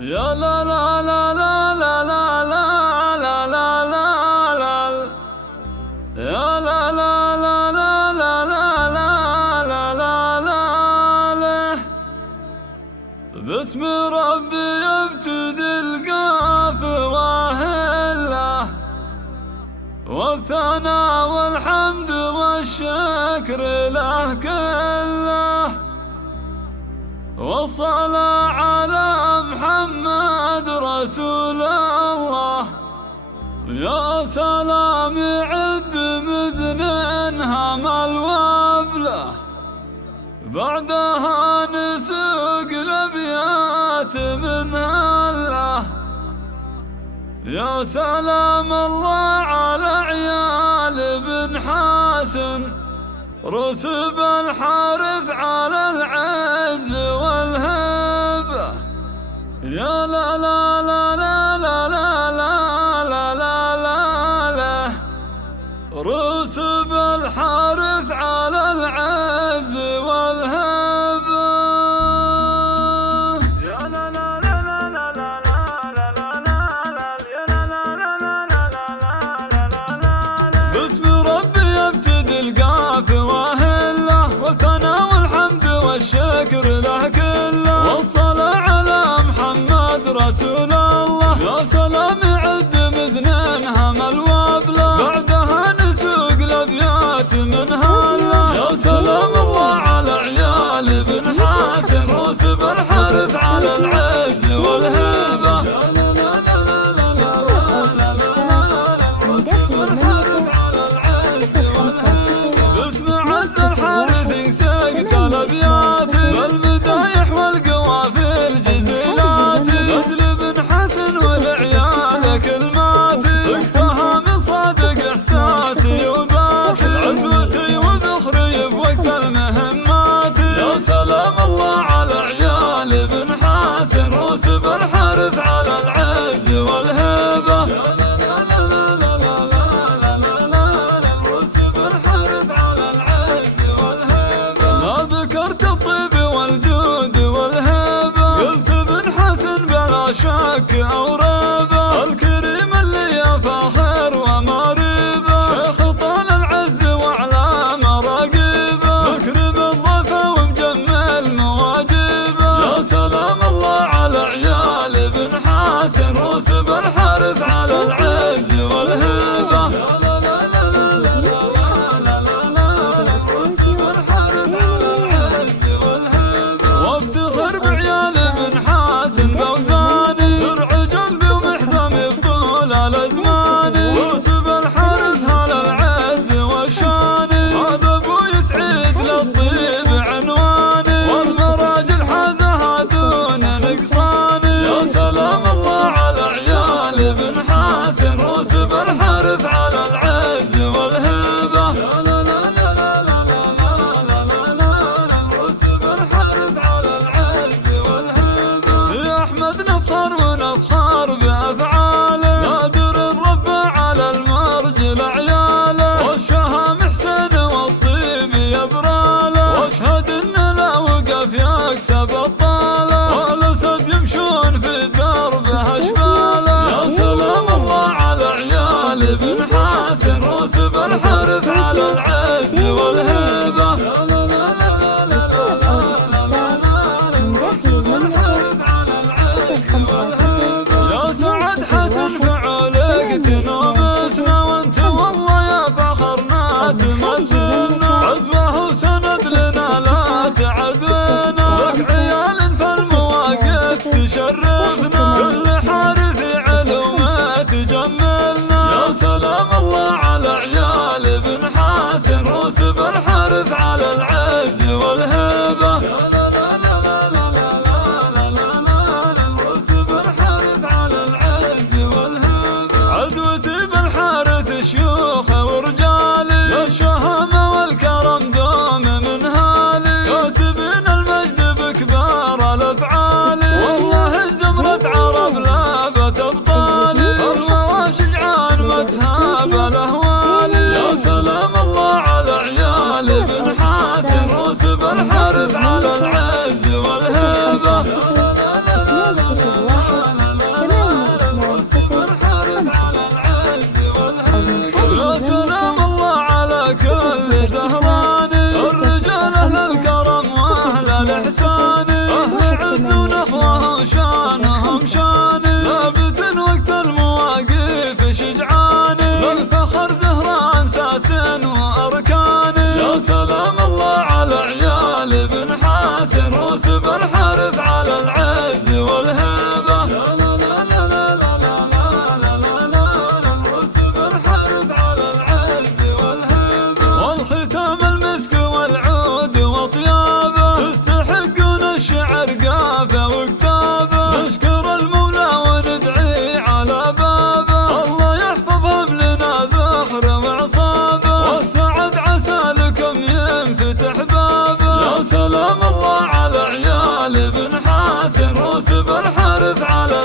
يا لا لا لا لا لا لا لا لا لا لا لا يا لا لا لا لا لا لا لا لا لا لا باسم ربي يبتدي القاف واهله والثناء والحمد والشكر له كله والصلاة على محمد رسول الله. يا سلام يعد مزن هم الوبله بعدها نسوق الابيات من هله. يا سلام الله على عيال بن حاسن رسب الحارث على العز والهبة. يا لا لا لا لا لا لا لا لا لا لا لا رسب الحارث على العز والهبة. يا لا لا لا لا لا لا لا لا يا لا لا لا لا لا لا لا باسم ربي يبتدي القاف واهله والثناء والحمد والشكر له كله والصلاة على محمد رسول الله. يا سلام يعد مزنين هم الوبله بعدها نسوق الابيات من هله. يا سلام الله على عيال بن حاسن رسب الحارث على العز والهبه. سقت الابيات بالمدايح والقوافل جزيلات لاجل بن حسن والعيال كلماتي سقتها من صادق احساسي وذاتي عزوتي وذخري بوقت المهمات. يا سلام الله على عيال بن حسن رسب الحارث على العز والهبه. ذكرت الطيب والجود والهبة قلت بن حسن بلا شك أو ريبة الكريم اللي فاخر ومريبة شيخ طال العز وعلى مراقبه مكرم الضيفة ومجمل مواجبه. يا سلام الله على عيال بن حسن رسب الحارث على العز والهبة. بوزاني درع جنبي ومحزمي بطول الازماني ورسب الحارث على العز والشاني هذا ابوي سعيد للطيب عنواني والمراجل حازها دون نقصاني. يا سلام الله على عيال بن حسن رسب الحارث على العز والهبه. نفخر ونفخر بأفعاله نادر الرب على المرجل عياله والشهام حسين والطيب يبراله واشهد ان لا وقف يكسب الطاله والاسد يمشون في دربه اشباله. يا سلام الله على عيال بن حسن رسب الحارث على العز والهبه. يا سعد حسن فعولك تنومسنا وانت والله يا فخرنا تمثلنا عزوه وسند لنا لا تعزونا لك عيال فالمواقف تشرفنا كل حارث علومه تجملنا. يا سلام الله على عيال بن حسن رسب الحارث على العز والهبه. شيوخه ورجالي يا الشهامة والكرم دوم من هالي كاسبين المجد بكبار الافعالي والله جمرة عرب لابت ابطالي الهوى شجعان متهاب الاهوالي. يا سلام الله على عيال بن حاسن سلام الله على عيال بن حاسن، روس بالحرث على العز والهبة. لا لا لا لا لا لا لا لا لا لا، روس بالحرث على العز والهبة. والختام المسك والعود وطيابه، تستحقون الشعر قافه وكتابه. نشكر المولى وندعي على بابه، الله يحفظهم لنا ذخر وعصابه، والسعد عسى لكم ينفتح بابه. يا سلام الله على عيال بن حاسن، روس بالحرث على